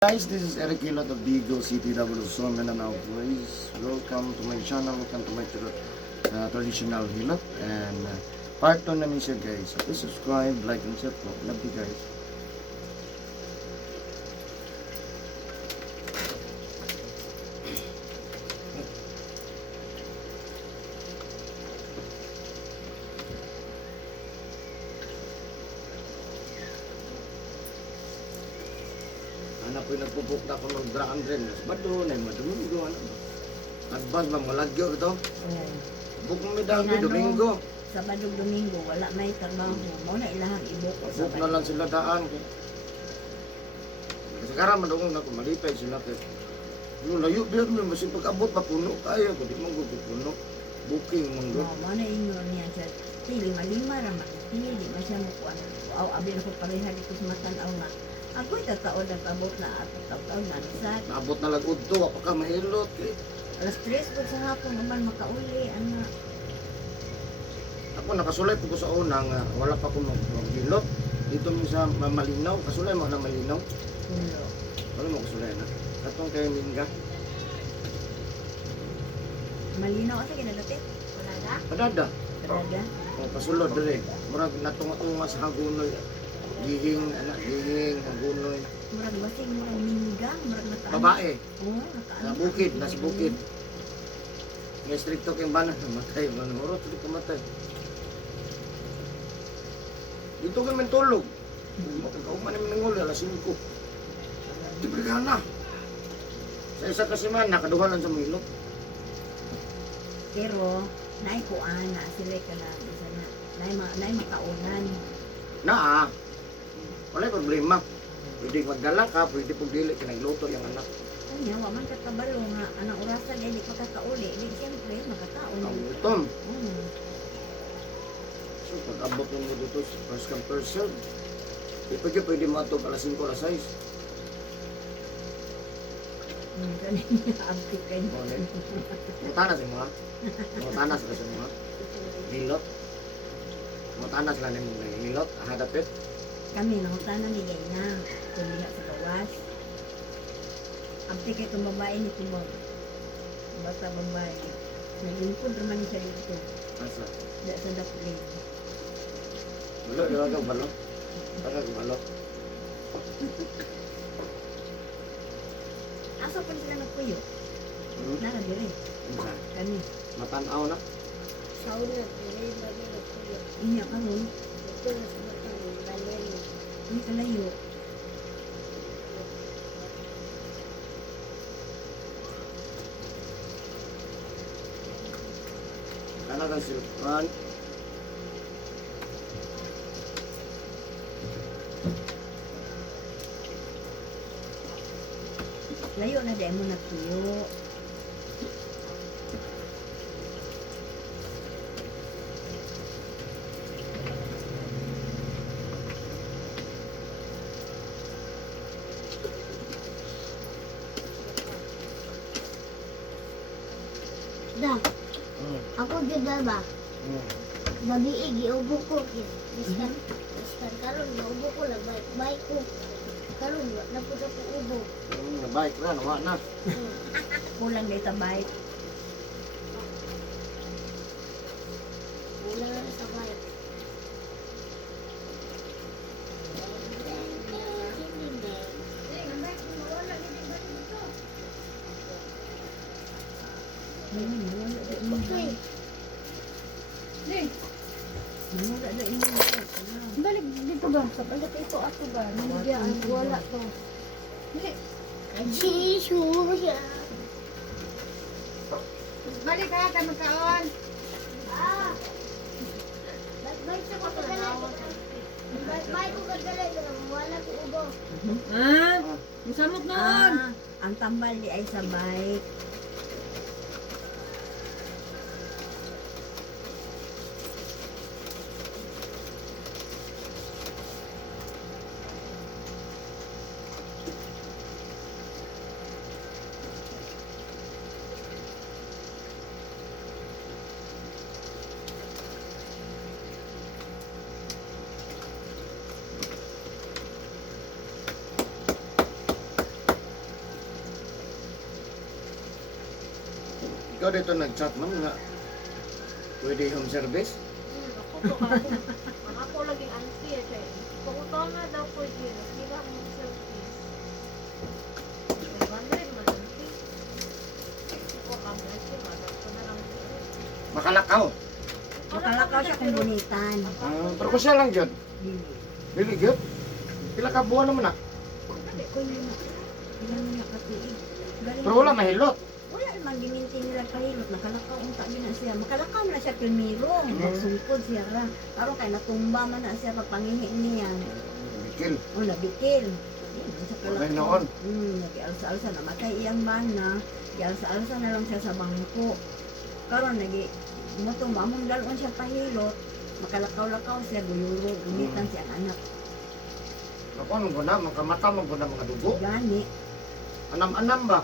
Guys, this is Eric Hilot of Bigo City Double Luzon, Mindanao. Please welcome to my channel, welcome to my traditional Hilot and part 2 na ni siya guys. So please subscribe, like, and share po. Love you guys. Anak ko nagpupukta ko ng draan rin. Ba't doon ay madumingo? Advance ba mga lagyo ito? Buk mo may dami, Domingo. Sabado Domingo, wala may trabaho. Mo na ilahang ibok ko Buk na lang sila daan. Kasi karam madungong na kung malipay sila. Yung layo, bilang mo, masing pag-abot pa puno tayo. Kung di mo puno, booking mo. Mo na inyo niya sa lima-lima raman. Hindi man siya mo kuha. Aw, abi na ko pareha dito sa matanaw nga. Ako'y tataon na kabot na at taon na sa Naabot na lagod to, wapa ka mahilot. alas 3 ko sa hapon naman makauli ana. Ako nakasulay po ko sa una nga wala pa ko maghilot. Dito mo sa malinaw, kasulay mo na malinaw. Kulo. Wala mo kasulay na. Katong kay Minga. Malinaw asa kinadapit? Wala da? Padada. Talaga? O pasulod dire. Murag natunga-tunga sa hagunoy. Gihing, gihing, hagunoy. Murag basing, murag mingga, murag nataan. Babae. Oo, nataan. Sa bukid, nasa bukid. Nga stricto kayong banan, namatay. Manuro, tuloy kamatay. Dito kami tulog. Kauman namin ng ulo, alas 5. Libre ka na. Sa isa kasi man, nakaduhalan sa milok. Pero, naay kuan na sila ka na isa na. Naay makaunan. Naa, wala problema. Pwede magdala ka, pwede pagdili ka nagluto yung anak. Kanya, waman katabalo nga, anang orasan ay di makakauli. Di siyempre, makakaon. Ang gutom. Mm. So, pag-abot mo dito, first come, first serve. Pwede mo ito alas 5, alas 6. Kanina, abtik ka niya. Mutanas yung mga. Mutanas ka sa mga. Hilot. Mutanas lang yung mga hilot. Hadapit. Kami, nangutanan ni Gayna. Kuliha sa gawas. Abtik kay itong babae ni Tubag. Basta babae. Naglingkod naman siya dito. Asa. Da sa Daplin. Balo, yung agaw balo. Tagag balo. Asa pa sila nagpuyo? Nara dire. Isa. Kami. Matanaw na. Sauna, dire, lagi nagpuyo. Inya ka nun. Ito na sa matang, balen. Hindi ka layo. Kanagang silpan. Layo na dahil mo nagpuyo. Da, ako ganda ba? Gabi giubo ko. Biskan karon giubo ko lang bike ko. Karon na po ko ubo. Nabike na, nawa na. Kulang na itabay. Wala na sa bike. Wala na imo. Balik dito ba? Sa balik ito ato ba? Nandiyan wala to. Jesus. Balik ka, tayo magkaon. Ah. Bike sa ko kadalay. Bike ko kadalay wala ko ubo. Ah, musamot noon. Ang tambal di ay sa bike. Ikaw dito nag-chat man nga. Pwede home service? Ako to ako laging auntie kay. Pagutaw na daw ko din. Di ba mo service? Bandre man auntie. Ko kamay siya ko na lang. Makalakaw. Makalakaw siya kung bunitan. Pero ko siya lang yun. Dili. Really good. Pila ka buwan naman na. Ko yun. Ilan niya katiig. Galing. Pero wala mahilot. Wala naman giminti nila kahilot. Nakalakaw unta na siya. Makalakaw na siya pilmirong. Magsungkod siya ra. Karon kay natumba man na siya pagpangihi niya. Bikil. O nabikil. Sa Wala noon. Nag-alsa-alsa. Namatay iyang bana. Nag-alsa-alsa na lang siya sa bangko. Karon matumba. Among dalon siya pahilot. Makalakaw-lakaw siya. Guyuro. Gumitan siya ang anak. Ako anong guna? Makamata mo guna mga dugo. Gani. Anam-anam ba?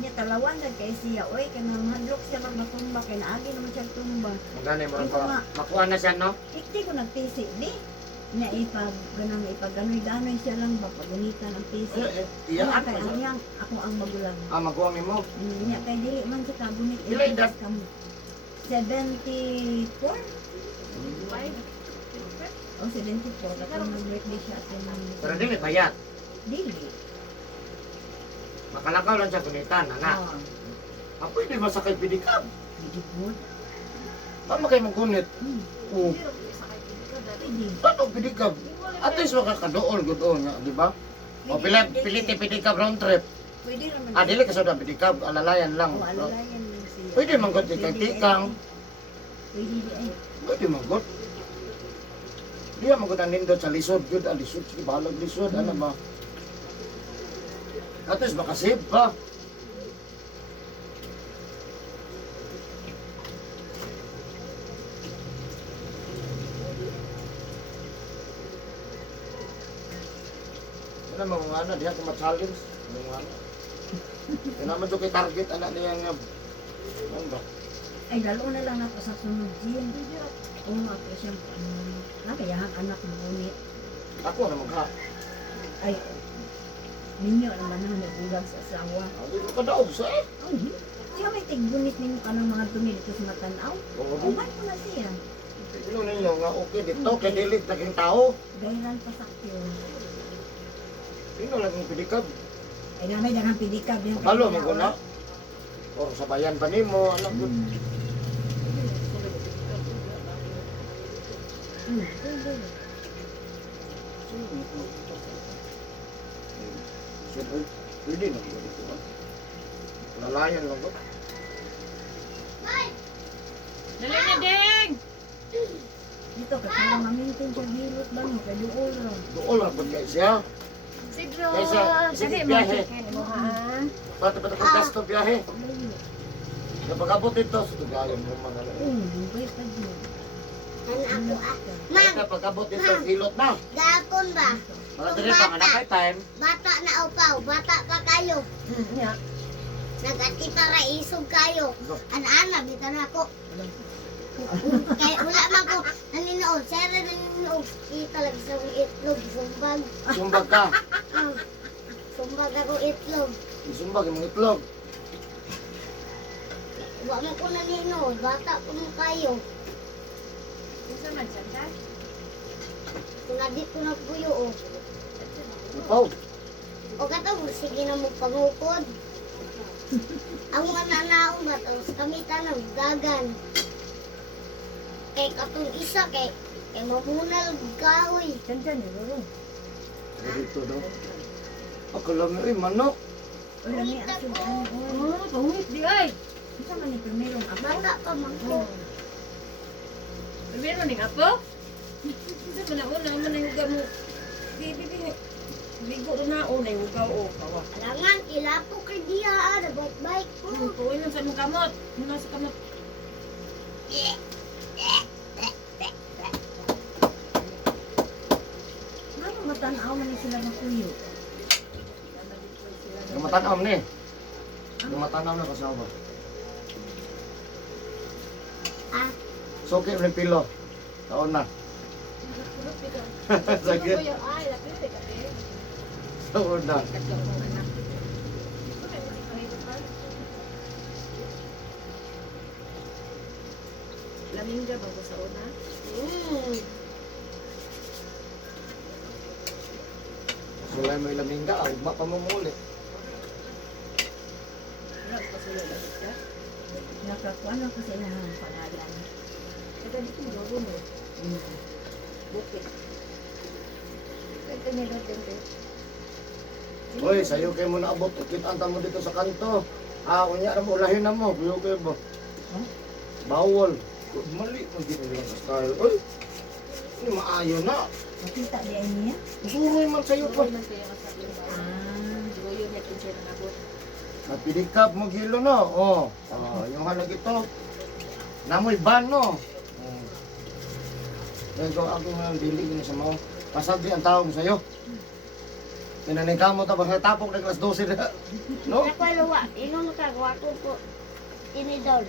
Niya talawan na kay siya. Oy, kanang hadlok siya magmatumba. Kaya naagi naman siya tumba. Magani mo Ito nga. makuha na siya, no? Ikti ko nagtisi, di? Niya ipaganoy-danoy siya lang ba? Pagunitan ang tisi. Iya Wala at kay anyang ako ang magulang. makuha ni mo. Niya kay dili man sa kagunit. Pila edad? 74? Five. O 74. Kapag mag-birthday siya at yun ang... Pero dili bayat. Dili. Makalakaw lang siya kunitan, anak. Oo. Pwede masakay pidikab. Dili po. Tama kayo magunit. Oo. Pwede. Paano pidikab? At least makakadool gud nga, di ba? O piliti pidikab round trip. Pwede naman. Dili ka sa pidikab, alalayan lang. O, alalayan lang siya. Pwede man gud tikang. Pwede di ay. Pwede man gud. Diya man gud ang nindot sa lisod gud, lisod sige balag lisod, ano ba? At least makasave pa. Ano mga ano, diya ko ma-challenge. Mga ano. Kaya naman ito kay target, anak niya nga. Ano ba? Ay, lalo na lang ako sa sunod din. Kung ako siya, nakayahang anak mo ngunit. Ako na magha. Ay, ninyo naman ang nagulag sa asawa. Hindi ko kadaog sa eh. Ay, siya may tiggunit ninyo ka ng mga dumi dito sa Matanaw. Oo. Uban ko na siya. Tignan ninyo nga okay dito, kay dilig naging tao. Dahilan pa sa akin. Sino lang yung pedikab? Ay, namay dagang pidikab yan. Kabalo mo ko na. Or sa bayan pa nimo, alam ko. Siyempre, pwede na ko dito. Lalayan lang ko. Dali na, Ding! Dito, kasi lang mamintin siya hilot ba no? Kaya doon lang. Doon lang po guys, ya. Sigro. Kaysa, sige biyahe. mo ha. Pati ko gasto biyahe. Kapag abot ito, sa tugayan mo man. Bugay pa din. Ano ako Mang, Kapag abot ito, hilot na. gapon ba? Para dili pa nga na time. Bata na upaw, bata pa kayo. Nag-atita ra isog kayo. Ana-ana, bita na ako. Kaya wala man ko naninood. Sera naninood. Kita lang sa itlog, sumbag. Sumbag ka. Sumbag ako itlog. Isumbag yung mga itlog. Wala man ko naninood. Bata ko mo kayo. Gusto man siya, ha? Kung nadit ko nagpuyo, oh. Ipaw. O katong, sige na mo pangupod. Ang mga nanaong ba, tapos kami tanong, gagan. Kay katong isa, kay mamunal kahoy. Diyan, niluro. Dito daw. Ako lang manok. Wala may aso. Oo, pahungit di ay! Isa man ni primerong ako. Bata pa man ko. Meron ning apo? Isa mo na una yung huga mo. Bigo rin na una yung huga o kawa. Alangan, ilapo kay diya, nabait-bait ko. Tuloy lang sa mong kamot. Muna sa kamot. Ano matanaw man ni sila makuyo? Gumatanaw ni. Gumatanaw na kasama. Ah, So, okay, ulit pilo. Taon na. Sakit. Taon na. lamingga bago sa una. Sulay mo ilaming ka, ugma pa mo muli. Wala ko pasulo lang siya. Nakakuha na ko sa ilang pangalan. Kaya dito mo bago mo. Bukit. Kaya nila din. Hoy, sayo kayo mo naabot. Kita mo dito sa kanto. Kunya na mo, ulahin na mo. Kuyo kayo ba? Huh? Bawal. Mali mo dito lang sa style. Uy, ini maayo na. Makita di ay niya? Suroy man sa'yo pa. Pag man kaya masabi mo. Siguro yun yung pinsya na nabot. At pinikap mo gilo no. Yung halag ito. Namoy ban no. Kaya ako nga dilig na sa mga. Pasagdi ang tao mo sa'yo. Pinaning kamot na basta tapok na klas 12 na. No? Ako luwa, inom ka, ko po. Inidol.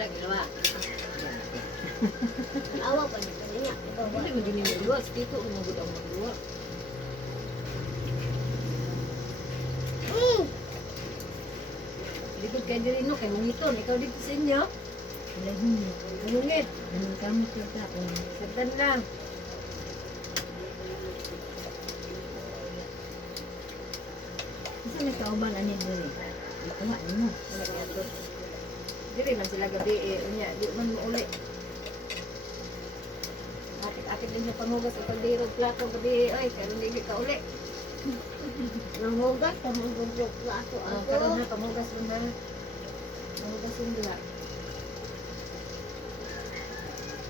Wala ginawa. Awa pa dito niya. Ikaw ba? Hindi mo din yung luwa. Sa dito, umabot ang magluwa. Likod kayo din no, kay Mungiton. Ikaw dito sa inyo. Wala hindi. Mungit. Ganun kami kita. Sagdan lang. Kasi may kauban ani diri. Ikuha mo. Wala kaya to. Dili man sila gabi eh. Unya, di man mo uli. Akit-akit din yung pangugas o pagdiro plato gabi. Ay, karon hindi ka uli. Nangugas, tamang plato Karon ako. na, pangugas mo na. Pangugas yung dila.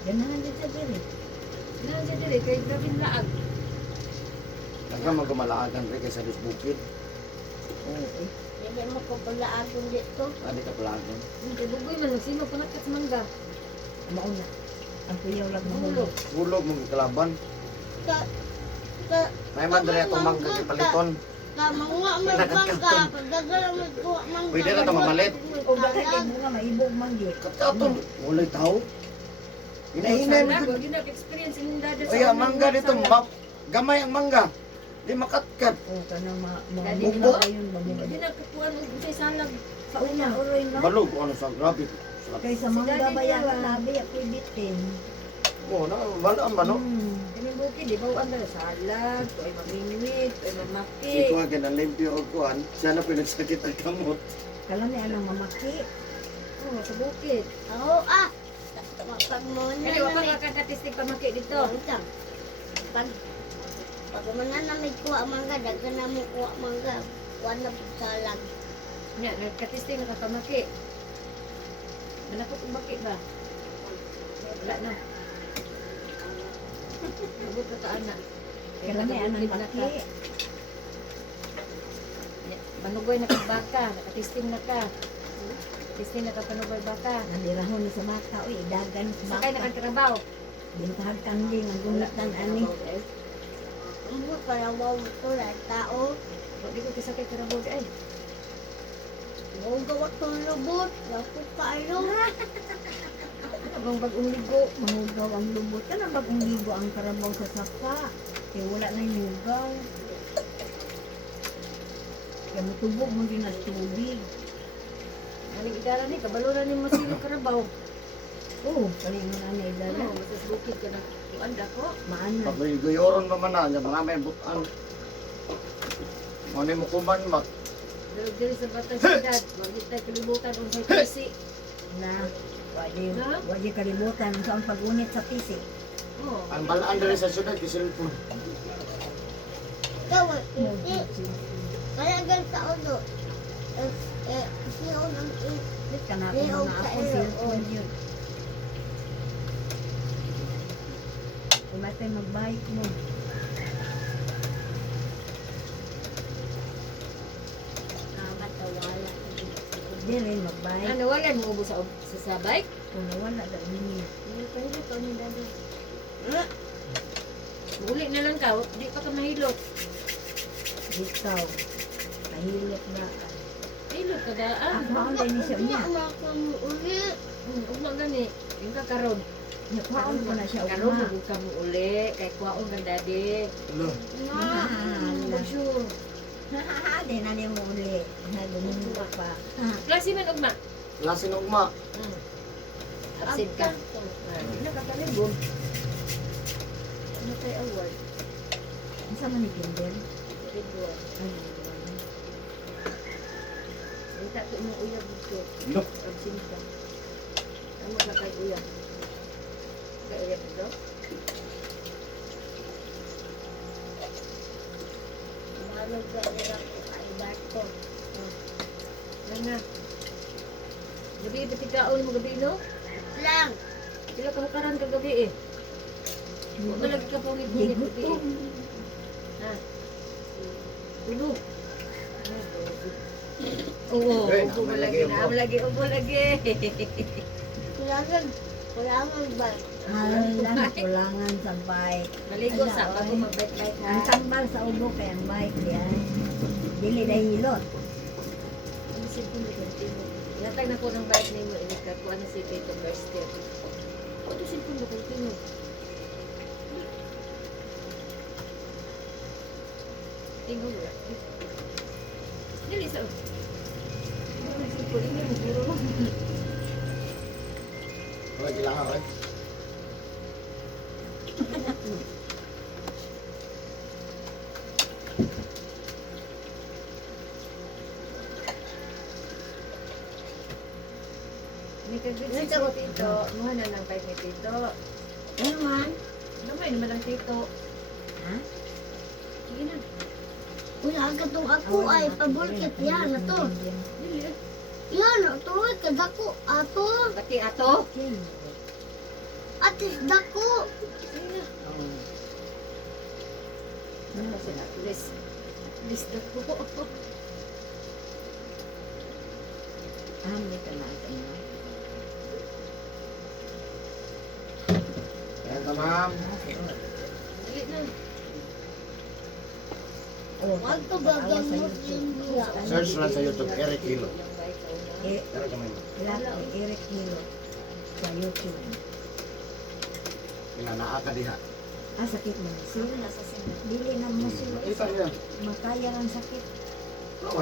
Ganahan din sa diri. Ganun siya dili, kay grabe yung laag. Hanggang magkamalaagan rin kayo sa Diyos Bukid. Oo. Hindi mo ko pala akong dito. Adi ka palagan. Kay bugoy man, nagsino pa nakat sa mangga. Mauna. Ang kuyaw lang Mahulog. mahulog. Hulog mo kalaban. Ka, ka, May man diri atong mangga kay paliton. Kamangwa mo bangka, pagdagala mo ko mangga. Pwede na ito mamalit. O bakit ay bunga maibog manggit. Kataton, walay tao. Hinahinay mo. Wag yun experience yung dada sa Oy, ang mangga dito, gamay ang mangga. Di makatkat. O kanang Dali mga nila. ayun Hindi mamuli. na kukuhan og usay salag. Sa una uroy na. Balog ano sa grabe. Kaysa mangga bayan labi ako bitin. Oo, na balaan ba no? Kami bukid, di ba ang dala salag, to ay mamingwit, to ay mamaki. Si Kuha ka limpyo o kuhan, siya na pinagsakit ang kamot. Kalami anang mamaki. Oo, sa bukid. Oo, pag mo na Kaya wala pa kakatistig pamaki dito. Pag mo na namig kuha mangga, dagan na mo kuha mangga. Kuha na po salag. Nya, nagkatistig na kapamaki. Manakot ang baki ba? Wala na. Abot na taan na. Kalami anang maki. Manugoy na kang baka, nakatisting na ka. Tisting na ka panugoy baka. Nandirahon ni sa mata. Uy, dagan sa Sakay na mata. kang trabaho. Bintahag kanding ang gunitan ani. Ano kaya wow ko na tao? Hindi ko kisakay trabaho ay. Huwag gawa kong lubot. Lapot kayo. Ano bang bagong ligo? Mahugaw ang lubot. Ka na bagong ligo ang karabaw sa sapa. Kaya wala na yung lugaw. Kaya matubog mo din ang tubig. Aling idara ni, kabaluran ni masilo karabaw. Oo, kaling mo na may dala. Ano, masas bukid ka na. Anda ko. Maana. Pag-goyoron pa man na, niya mga may butan. Mani mo kuman mat. Dali sa batang siyudad. Wag tayo kalibutan kung sa PC. Na, wadi, Ha? wadi kalibutan sa ang pag-unit sa pisi. Oo. Ang balaan dali sa syudad, kisilpon. Gawa, hindi. Kaya gan tao do. Siyo nang Bit ka na ako Leo, mga ako kayo, cellphone yun. Wala tayo mag-bike mo. amat wala. Hindi rin mag-bike. Ano, wala mo ubo sa bike? Kung nawala daw niya. Ano pa yun ito ni Daddy? Uli na lang ka, di pa ka mahilot. Bitaw. Nahilot na. Mahilot ka daan. Ako ang dahil siya Hindi niya. ako uli. Huwag na gani. Yung kakaroon. Nyakuhaon ko na siya Karon ugma. magbuka mo uli kay kuwaon kang daddy. Hello. For sure. Di na niya mo uli. Gumungo pa. Klase man ugma. Lasin ugma. Absent ka. Hindi na katalibon. Ano tayo award? Ang sama ni Kinder. Reward. Ang tato mo uyab dito. Look. Absent ka. Ang magkakay uyab. Kaya uyab dito? Malog ka nila kay Barto. Yan na. Gabi, pati kaon mo gabi, no? Lang. Sila kahukaran ka gabi eh. Huwag na lagi ka pangit-pangit gabi eh. Ha? Tulog. Oo, Eh, ubo naman lagi lagi, na. ubo. Lagi, ubo lagi. Kulangan ba? Hala, kulangan sa bike. Maligo Ala, sa bago oy. magbait-bait ha. Ang tambal sa ubo kay ang bike diyan. Dili na hilot. Ang cellphone mo continue. Ilatag na ko ng bike na mo. Ilikad ko ano si Tito first step. O ito cellphone mo continue. Tingnan mo. Dili sa... Ang cellphone, hindi mo buro mo. Okay, kailangan ko. May kagwit sa Tito. Muha na ng bike ni Tito. Ano man? Gamay naman ang Tito. Ha? Sige na. Wala ka tong ako ay pabulkit yan na to. Dili ah. Yan na to ay kadako ato. Pati ato. Atis dako. Sige na. Ano sila? List. List na po. Ami ka na sa inyo. Ayan ka, ma'am. Dili na. Oh, Wag to bagang Muslim niya. Search lang sa YouTube, Eric Hilo. Yung bike sa una. Pero kami, Lahat ni Eric Hilo sa YouTube. pinanaa ka diha. Sakit mo. Sila Nasa sila. dili na mo sila. Kita niya. Makaya ang sakit. Wala